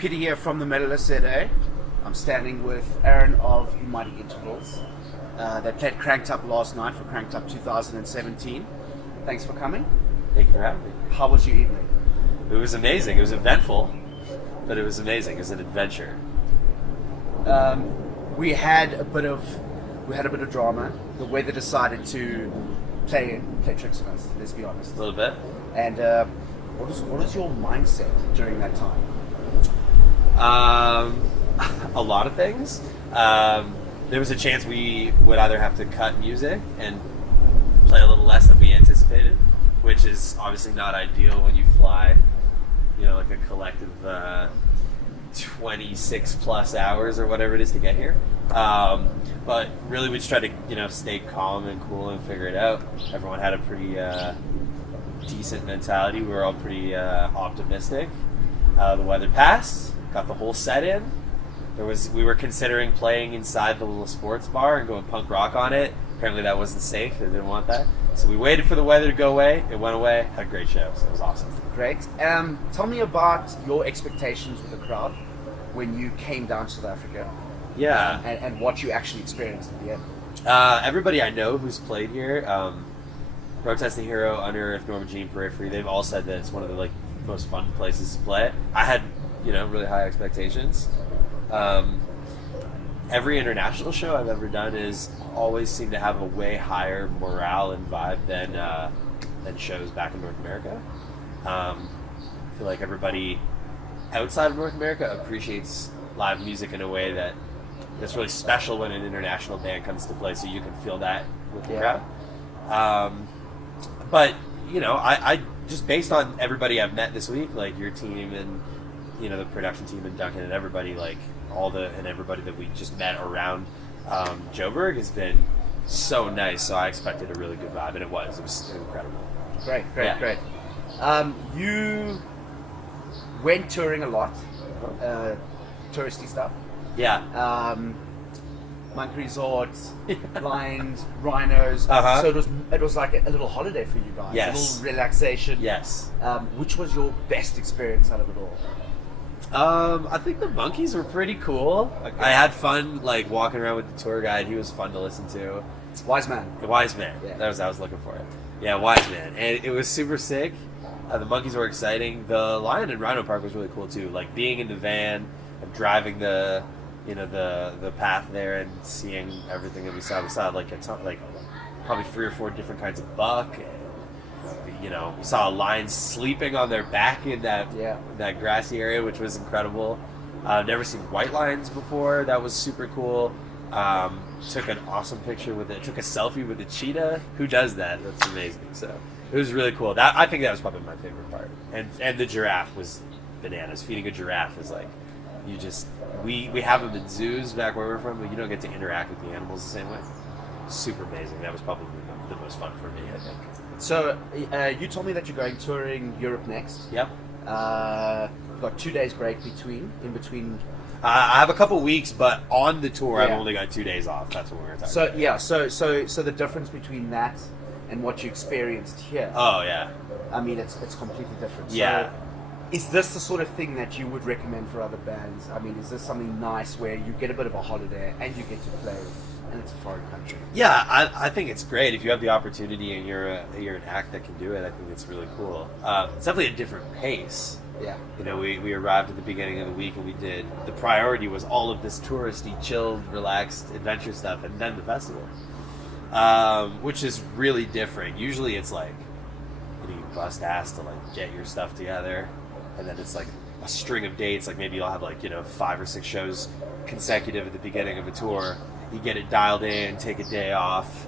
Peter here from the Metalist today. I'm standing with Aaron of Mighty Intervals. They played Krank'd Up last night for Krank'd Up 2017. Thanks for coming. Thank you for having me. How was your evening? It was amazing. It was eventful, but it was amazing. It was an adventure. We had a bit of drama. The weather decided to play tricks on us. Let's be honest. A little bit. And what was your mindset during that time? A lot of things. There was a chance we would either have to cut music and play a little less than we anticipated, which is obviously not ideal when you fly, like a collective 26 plus hours or whatever it is to get here. But really we just tried to, stay calm and cool and figure it out. Everyone had a pretty decent mentality. We were all pretty optimistic. The weather passed, got the whole set in. We were considering playing inside the little sports bar and going punk rock on it. Apparently that wasn't safe. They didn't want that. So we waited for the weather to go away. It went away. Had a great show. So it was awesome. Great. Tell me about your expectations with the crowd when you came down to South Africa. Yeah. And what you actually experienced at the end. Everybody I know who's played here, Protesting Hero, Unearth, Norma Jean, Periphery, they've all said that it's one of the most fun places to play. I had really high expectations. Every international show I've ever done is always seemed to have a way higher morale and vibe than shows back in North America. I feel like everybody outside of North America appreciates live music in a way that's really special when an international band comes to play, so you can feel that with the crowd. But I just based on everybody I've met this week, like your team and the production team and Duncan and everybody, everybody that we just met around Joburg has been so nice. So I expected a really good vibe, and it was incredible. Great. You went touring a lot, touristy stuff. Yeah. Monkey Resorts, Blind, Rhinos. Uh-huh. So it was like a little holiday for you guys. Yes. A little relaxation. Yes. Which was your best experience out of it all? I think the monkeys were pretty cool. Okay. I had fun walking around with the tour guide. He was fun to listen to. Wise man. The Wise Man. Yeah. That was I was looking for it. Yeah, Wise Man. And it was super sick. The monkeys were exciting. The Lion and Rhino Park was really cool too. Being in the van and driving the path there and seeing everything that we saw. We saw probably 3 or 4 different kinds of buck. And, we saw lions sleeping on their back in that grassy area, which was incredible. Never seen white lions before. That was super cool. Took an awesome picture with it. Took a selfie with the cheetah. Who does that? That's amazing. So it was really cool. I think that was probably my favorite part. And the giraffe was bananas. Feeding a giraffe is we have them in zoos back where we're from, but you don't get to interact with the animals the same way. Super amazing. That was probably the most fun for me, I think. So you told me that you're going touring Europe next. Yep. Got 2 days break in between. I have a couple weeks, but on the tour I've only got 2 days off. That's what we're talking about. So the difference between that and what you experienced here. Oh yeah. I mean, it's completely different. Yeah. So, is this the sort of thing that you would recommend for other bands? I mean, is this something nice where you get a bit of a holiday and you get to play, and it's a foreign country? Yeah, I think it's great if you have the opportunity and you're an act that can do it. I think it's really cool. It's definitely a different pace. Yeah. We arrived at the beginning of the week and the priority was all of this touristy, chilled, relaxed adventure stuff, and then the festival, which is really different. Usually it's you bust ass to get your stuff together. And then it's a string of dates. Maybe you'll have 5 or 6 shows consecutive at the beginning of a tour. You get it dialed in, take a day off.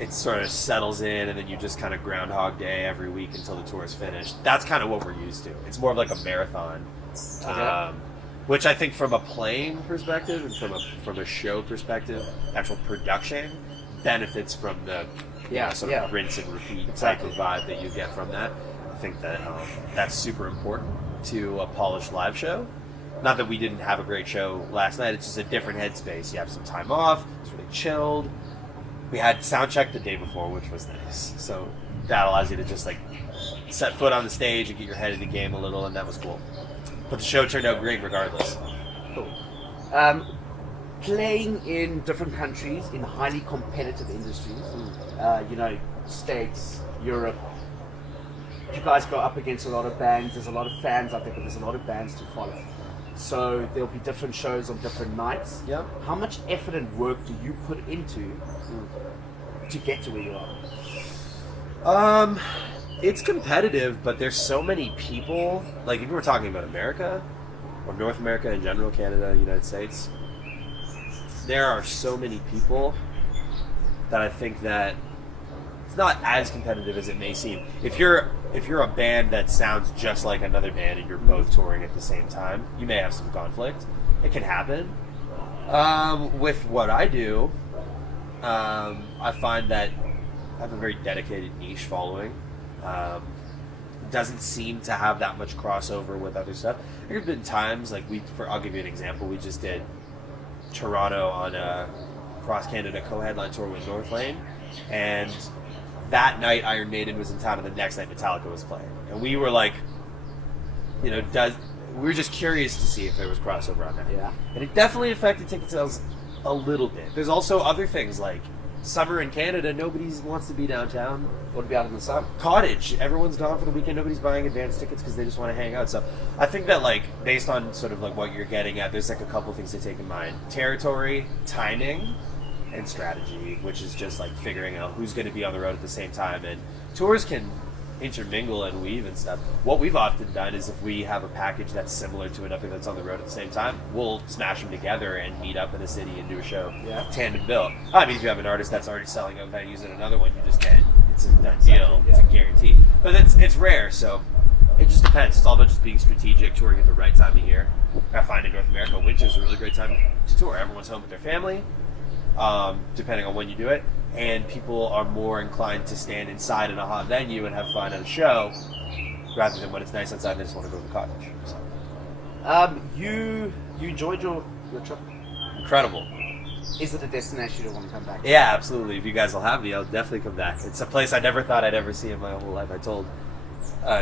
It sort of settles in, and then you just kind of Groundhog Day every week until the tour is finished. That's kind of what we're used to. It's more of a marathon, which I think from a playing perspective and from a show perspective, actual production benefits from the sort of rinse and repeat type of vibe that you get from that. I think that that's super important to a polished live show. Not that we didn't have a great show last night. It's just a different headspace. You have some time off. It's really chilled. We had sound check the day before, which was nice. So that allows you to just like set foot on the stage and get your head in the game a little, and that was cool. But the show turned out great regardless. Cool. Playing in different countries in highly competitive industries, States, Europe, you guys go up against a lot of bands. There's a lot of fans out there, but there's a lot of bands to follow. So there'll be different shows on different nights. Yep. How much effort and work do you put into to get to where you are? It's competitive, but there's so many people. Like if we were talking about America or North America in general, Canada, United States, there are so many people that I think that it's not as competitive as it may seem. If you're a band that sounds just like another band and you're both touring at the same time, you may have some conflict. It can happen. With what I do, I find that I have a very dedicated niche following. It doesn't seem to have that much crossover with other stuff. There have been times, like I'll give you an example. We just did Toronto on a cross Canada co-headline tour with Northlane, and that night Iron Maiden was in town, and the next night Metallica was playing, and we were like, we were just curious to see if there was crossover on that. Yeah. And it definitely affected ticket sales a little bit. There's also other things like summer in Canada, nobody wants to be downtown. Or to be out in the sun. Cottage, everyone's gone for the weekend, nobody's buying advance tickets because they just want to hang out. So I think that like based on sort of like what you're getting at, there's like a couple things to take in mind. Territory, timing, and strategy, which is just like figuring out who's going to be on the road at the same time. And tours can intermingle and weave and stuff. What we've often done is if we have a package that's similar to another that's on the road at the same time, we'll smash them together and meet up in a city and do a show. Yeah. Tandem bill. I mean, if you have an artist that's already selling out venues and another one, you just get, it's a done deal. Yeah. It's a guarantee. But it's rare, so it just depends. It's all about just being strategic, touring at the right time of year. I find in North America, winter's a really great time to tour. Everyone's home with their family, depending on when you do it. And people are more inclined to stand inside in a hot venue and have fun at a show rather than when it's nice outside and they just want to go to the cottage. So. You enjoyed your trip? Incredible. Is it a destination you want to come back to? Yeah, absolutely. If you guys will have me, I'll definitely come back. It's a place I never thought I'd ever see in my whole life. I told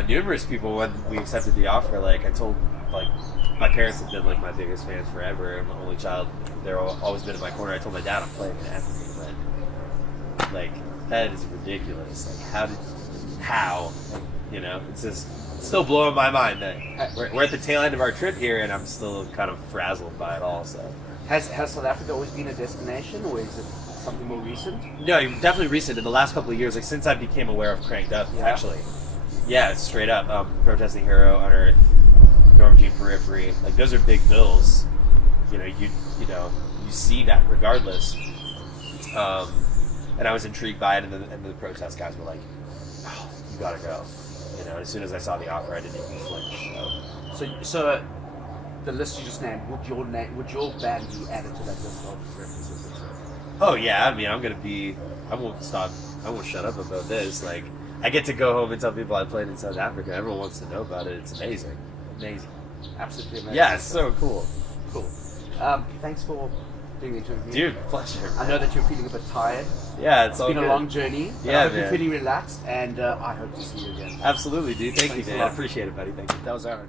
numerous people when we accepted the offer, like I told, like my parents have been like my biggest fans forever. I'm the only child. They're always been in my corner. I told my dad I'm playing in Africa. Like, that is ridiculous. Like, how? It's just still blowing my mind that we're at the tail end of our trip here and I'm still kind of frazzled by it all, so. Has South Africa always been a destination, or is it something more recent? No, definitely recent. In the last couple of years, like since I became aware of Krank'd Up, actually. Yeah, straight up. Protesting Hero, Unearth, Norm Jean Periphery. Like, those are big bills. You see that regardless. And I was intrigued by it, and the protest guys were like, "Oh, you gotta go." As soon as I saw the offer, I didn't even flinch. So the list you just named, would your band be added to that list of references? Oh yeah, I mean, I won't shut up about this. Like, I get to go home and tell people I played in South Africa. Everyone wants to know about it. It's amazing. Absolutely amazing. Yeah, it's so cool. Cool. Thanks for doing the interview. Dude, pleasure. I know that you're feeling a bit tired. Yeah, it's been a long journey. Yeah, I hope man. you're feeling relaxed, and I hope to see you again. Absolutely, dude. Thank Thanks you, a man. I lot. appreciate it, buddy. Thank you. That was Aaron.